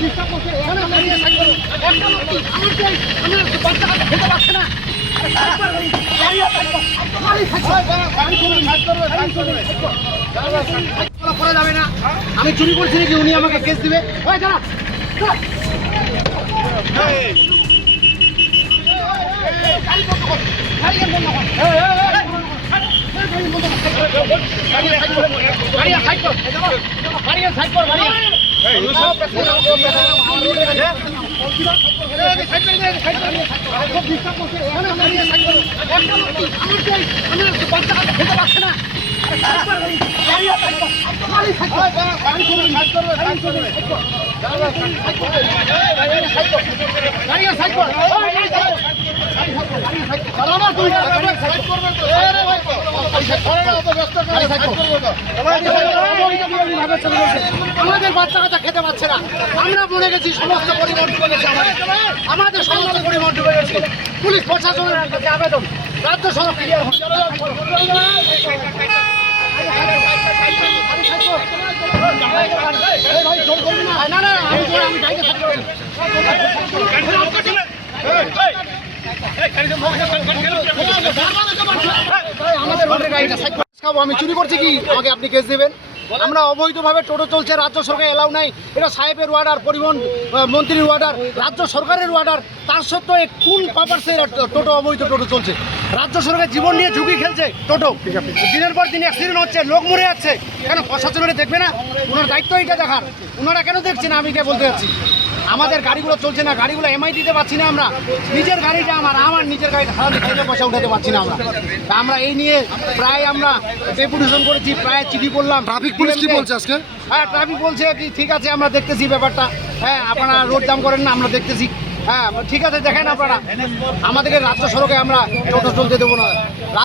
Disturb করছে এখানে দাঁড়িয়ে থাকবে একটা লোক কি আমার বাচ্চাটা খেতে পারছে না করা যাবে না। আমি চুরি করছি নাকি উনি আমাকে কেস দিবে? বাচ্চাটা খেতে পারছে না আমাদের বাচ্চা কাচ্চা খেতে পাচ্ছে না। আমরা মনে গেছি সমস্ত পরিবার ডুবে গেছে, আমাদের সমস্ত পরিবার ডুবে গেছে। পুলিশ প্রশাসনের কাছে আবেদন রাজ্য সড়ক ক্লিয়ার না না আমি গাড়িতে থাকতে পারি আমাদের গাড়িটা খাবো। আমি চুরি করছি কি আমাকে আপনি কেস দেবেন? আমরা অবৈধভাবে টোটো চলছে, রাজ্য সরকার এলাও নাই। এটা সাহেবের ওয়ার্ডার, পরিবহন মন্ত্রীর ওয়ার্ডার, রাজ্য সরকারের ওয়ার্ডার। তার সত্ত্বেও কোন পারপাসে টোটো অবৈধ টোটো চলছে? রাজ্য সরকার জীবন নিয়ে ঝুঁকি খেলছে টোটো। দিনের পর দিন অ্যাক্সিডেন্ট হচ্ছে, লোক মরে যাচ্ছে। কেন প্রশাসনের দেখবে না? ওনার দায়িত্ব এটা দেখার। ওনারা কেন দেখছে না? আমি কে বলতে যাচ্ছি আমাদের গাড়িগুলো চলছে না, গাড়িগুলো এমআই দিতে পারছি না। আমরা নিজের গাড়িটা আমার নিজের গাড়িটা সারা পয়সা উঠাতে পারছি না আমরা এই নিয়ে প্রায় আমরা ডেপুটেশন করেছি, প্রায় চিঠি করলাম। ট্রাফিক পুলিশ কি বলছে আজকে? হ্যাঁ, ট্রাফিক বলছে কি ঠিক আছে আমরা দেখতেছি ব্যাপারটা। হ্যাঁ, আপনারা রোড জাম করেন না, আমরা দেখতেছি। হ্যাঁ ঠিক আছে, দেখেন আপনারা আমাদেরকে রাজ্য সড়কে আমরা টোটো চলতে দেবো না।